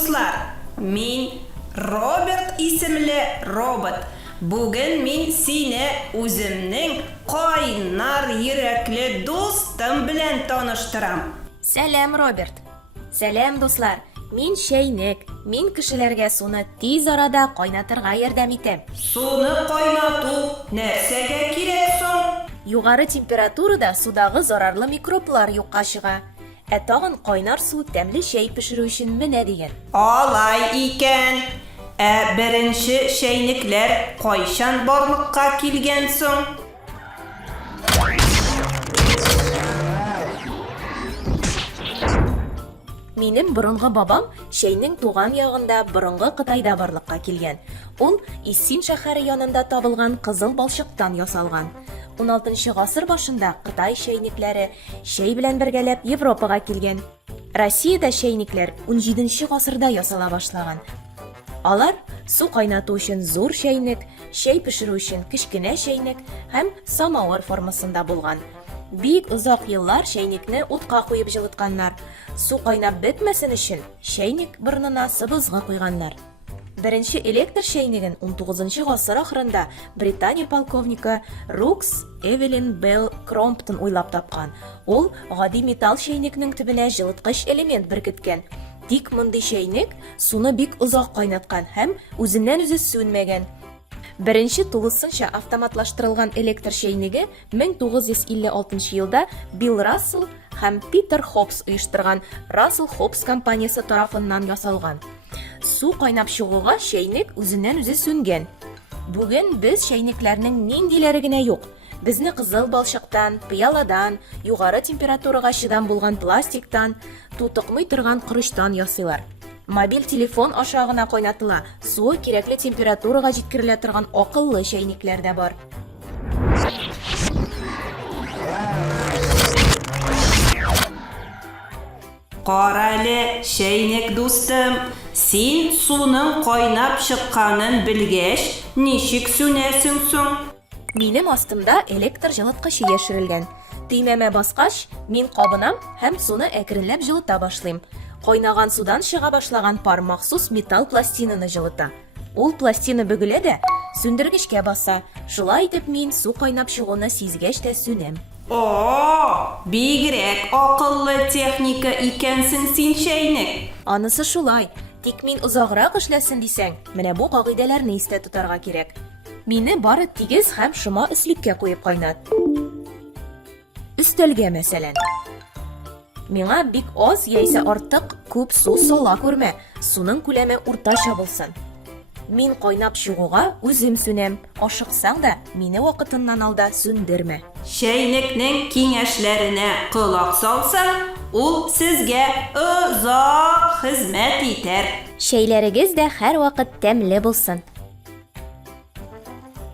дуслар, мин Роберт исемле робот. Бүген мин сине үземнең кайнар йөрәкле дустым белән таныштырам. Сәлам, Роберт. Сәлам, дуслар. Мин Шәйнек. Мин кешеләргә суны тиз арада кайнатырга ярдәм итәм. Суны кайнату нәрсәгә кирәк соң? Югары температурада судагы зарарлы микроблар юкка чыга. Ә тагын кайнар су тәмле чәй пешерү өчен менә дигән. Алай икән. Беренче чәйнекләр кайчан барлыкка килгән соң? Минем борынгы бабам чәйнең туган ягында борынгы Кытайда барлыкка килгән. Ул Иссин шәһәре янында табылган кызыл балчыктан ясалган. 16 гасыр башында Кытай чәйнекләре чәй белән бергәләп Европага килгән. Россиядә чәйнекләр 17 гасырда ясала башлаган. Алар су кайнату өчен зур чәйнек, чәй пешерү өчен кечкенә чәйнек һәм самавыр формасында булган. Бик озак еллар чәйнекне утка куеп җылытканнар. Су кайнап бетмәсен өчен чәйнек борынына сыбызгы куйганнар. Беренче электр чәйнеген 19 гасыр ахырында Британия полковнигы Рукс Эвелин Белл Кромптон уйлап тапкан. Ул гади металл чәйнекнең төбенә җылыткыч элемент беркеткән. Тик мондый чәйнек суны бик озак кайнаткан һәм үзеннән-үзе сүнмәгән. Беренче тулысынча автоматлаштырылган электр чәйнеге 1956 елда Билл Рассел һәм Питер Хопс оештырган Рассел-Хопс компаниясе тарафыннан ясалган. Су кайнап чыгуга чәйнек үзеннән-үзе сүнгән. Бүген без чәйнекләрнең ниндиләре генә юк. Безне кызыл балчыктан, пыяладан, югары температурага чыдам булган пластиктан, тутыкмый торган корычтан ясыйлар. Мобиль телефон аша гына кайнатыла, суы кирәкле температурага җиткерелә торган акыллы чәйнекләр дә бар. Карале, чәйнек дустым, син суның кайнап чыкканын белгәч, ничек сүнәсең соң? Минем астымда электр җылыткычы яшерелгән. Төймәмә баскач, мин кабынам һәм суны әкренләп җылыта башлыйм. Кайнаган судан чыга башлаган пар махсус металл пластинаны җылыта. Ул пластина бөгелә дә сүндергечкә баса. Шулай итеп мин су кайнап чыгуны сизгәч тә сүнәм. Бигрәк акыллы техника икәнсең син чәйнек. Анысы шулай. Тик мин узаграк эшләсен дисәң, менә бу кагыйдәләрне истә тотарга кирәк. Мине бары тигез һәм шома өслеккә куеп кайнат. Өстәлгә мәсәлән. Миңа бик аз яисә артык күп су сала күрмә. Суның күләме уртача булсын. Мин кайнап чыгуга үзем сүнәм. Ашыксаң да, мине вакытыннан алда сүндермә. Чәйнекнең киңәшләренә кулак салсаң, ул сезгә озак хезмәт итәр. Чәйләрегез дә һәр вакыт тәмле булсын.